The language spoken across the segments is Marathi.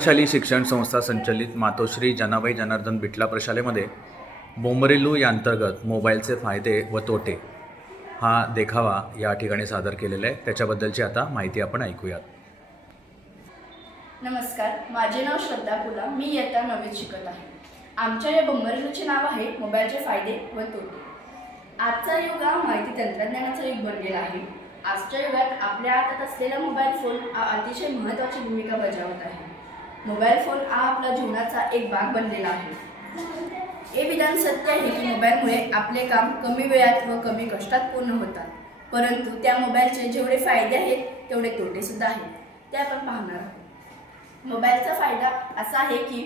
शाली शिक्षण संस्था संचलित मातोश्री जनाबाई जनार्दन बिटला प्रशालेमध्ये बोंबरेलू यांतर्गत मोबाईलचे फायदे व तोटे हा देखावा या ठिकाणी सादर केलेला आहे। त्याच्याबद्दलची आता माहिती आपण ऐकूयात। नमस्कार, माझे नाव श्रद्धा पुला। मी इयत्ता 9वीत शिकत आहे। आमच्या या बोंबरेलूचे नाव आहे मोबाईलचे फायदे व तोटे। आजचा युग हा माहिती तंत्रज्ञानाचा युग बनलेला आहे। आजच्या युगात आपल्या हातात असलेला मोबाईल फोन हा अतिशय महत्त्वाची भूमिका बजावत आहे। मोबाईल फोन हा आपल्या जीवनाचा एक भाग बनलेला आहे। हे विधान सत्य आहे की मोबाईलमुळे आपले काम कमी वेळात व कमी कष्टात पूर्ण होतात, परंतु त्या मोबाईलचे जेवढे फायदे आहेत तेवढे तोटे सुद्धा आहेत, ते आपण पाहणार आहोत। मोबाईलचा फायदा असा आहे की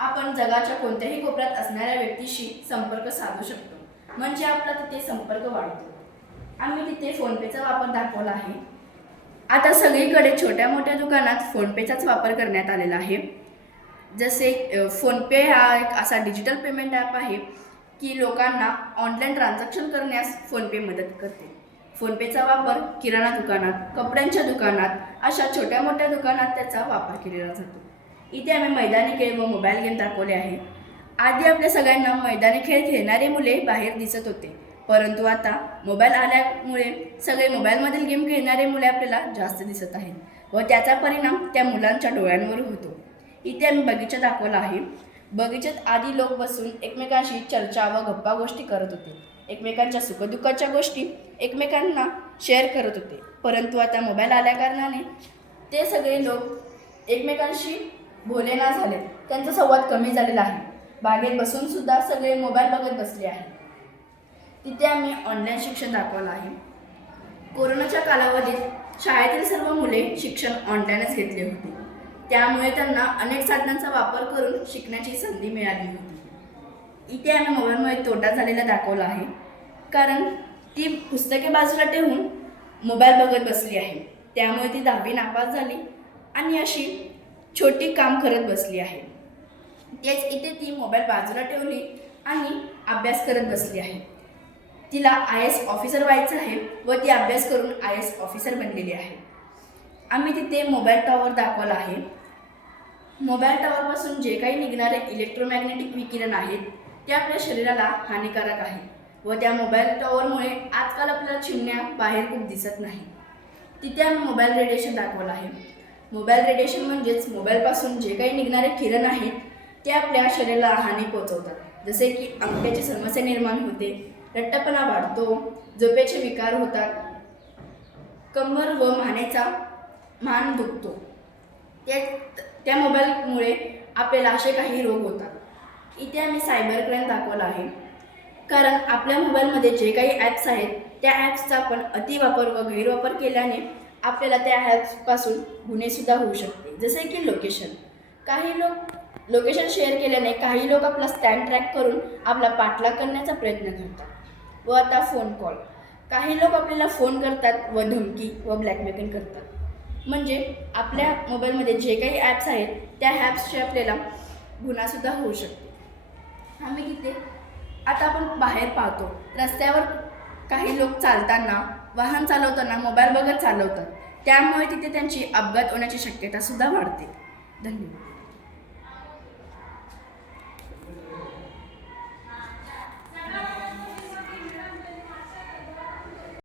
आपण जगाच्या कोणत्याही कोपऱ्यात असणाऱ्या व्यक्तीशी संपर्क साधू शकतो, म्हणजे आपला तिथे संपर्क वाढतो। आम्ही तिथे फोनपेचा वापर दाखवला आहे। आता सगळीकडे छोट्या मोठ्या दुकानात फोनपेचाच वापर करण्यात आलेला आहे। जसे फोनपे हा एक असा डिजिटल पेमेंट ॲप आहे की लोकांना ऑनलाईन ट्रान्झॅक्शन करण्यास फोनपे मदत करते। फोनपेचा वापर किराणा दुकानात, कपड्यांच्या दुकानात अशा छोट्या मोठ्या दुकानात त्याचा वापर केला जातो। इथे आम्ही मैदानी खेळ व मोबाईल गेम दाखवले आहे। आधी आपल्या सगळ्यांना मैदानी खेळ खेळणारे मुले बाहेर दिसत होते, परंतु आता मोबाईल आल्यामुळे सगळे मोबाईलमधील गेम खेळणारे मुले आपल्याला जास्त दिसत आहेत व त्याचा परिणाम त्या मुलांच्या डोळ्यांवर होतो। इथे आम्ही बगीचा दाखवला आहे। बगीचात आधी लोक बसून एकमेकांशी चर्चा व गप्पा गोष्टी करत होते, एकमेकांच्या सुखदुःखाच्या गोष्टी एकमेकांना शेअर करत होते, परंतु आता मोबाईल आल्याकारणाने ते सगळे लोक एकमेकांशी बोलेना झाले, त्यांचा संवाद कमी झालेला आहे। बागेत बसून सुद्धा सगळे मोबाईल बघत बसले आहेत। तिथे आम्ही ऑनलाईन शिक्षण दाखवलं आहे। कोरोनाच्या कालावधीत शाळेतील सर्व मुले शिक्षण ऑनलाईनच घेतले होते, त्यामुळे त्यांना अनेक साधनांचा वापर करून शिकण्याची संधी मिळाली होती। इथे आम्ही मोबाईलमुळे तोटा झालेला दाखवला आहे, कारण ती पुस्तके बाजूला ठेवून मोबाईल बघत बसली आहे, त्यामुळे ती 10वी नापास झाली आणि अशी छोटी काम करत बसली आहे। तेच इथे ती मोबाईल बाजूला ठेवली आणि अभ्यास करत बसली आहे। तिला IAS ऑफिसर व्हायचं आहे व ती अभ्यास करून IAS ऑफिसर बनलेली आहे। आम्ही तिथे मोबाईल टॉवर दाखवला आहे। मोबाईल टॉवरपासून जे काही निघणारे इलेक्ट्रोमॅग्नेटिक विकिरण आहेत ते आपल्या शरीराला हानिकारक आहे व त्या मोबाईल टॉवरमुळे आजकाल आपल्याला चिमण्या बाहेर खूप दिसत नाही। तिथे आम्ही मोबाईल रेडिएशन दाखवलं आहे। मोबाईल रेडिएशन म्हणजेच मोबाईलपासून जे काही निघणारे किरण आहेत ते आपल्या शरीराला हानी पोहोचवतात, जसे की अंगठ्याची समस्या निर्माण होते, लठ्ठपणा वाढतो, झोपेचे विकार होतात, कंबर व मान दुखतो। त्या मोबाईलमुळे आपल्याला असे काही रोग होतात। इथे आम्ही सायबर क्राईम दाखवला आहे, कारण आपल्या मोबाईलमध्ये जे काही ॲप्स आहेत त्या ॲप्सचा आपण अतिवापर व गैरवापर केल्याने आपल्याला त्या ॲप्सपासून गुन्हेसुद्धा होऊ शकते, जसे की लोकेशन। काही लोक लोकेशन शेअर केल्याने काही लोक आपला स्टँड ट्रॅक करून आपला पाठलाग करण्याचा प्रयत्न करतात। व आता फोन कॉल, काही लोक आपल्याला फोन करतात व धमकी व ब्लॅकमेलिंग करतात, म्हणजे आपल्या मोबाईलमध्ये जे काही ॲप्स आहेत त्या ॲप्सचे आपल्याला गुन्हासुद्धा होऊ शकते। आम्ही तिथे आता आपण बाहेर पाहतो, रस्त्यावर काही लोक चालताना, वाहन चालवताना मोबाईल बघत चालवतात, त्यामुळे तिथे त्यांची अपघात होण्याची शक्यतासुद्धा वाढते। धन्यवाद।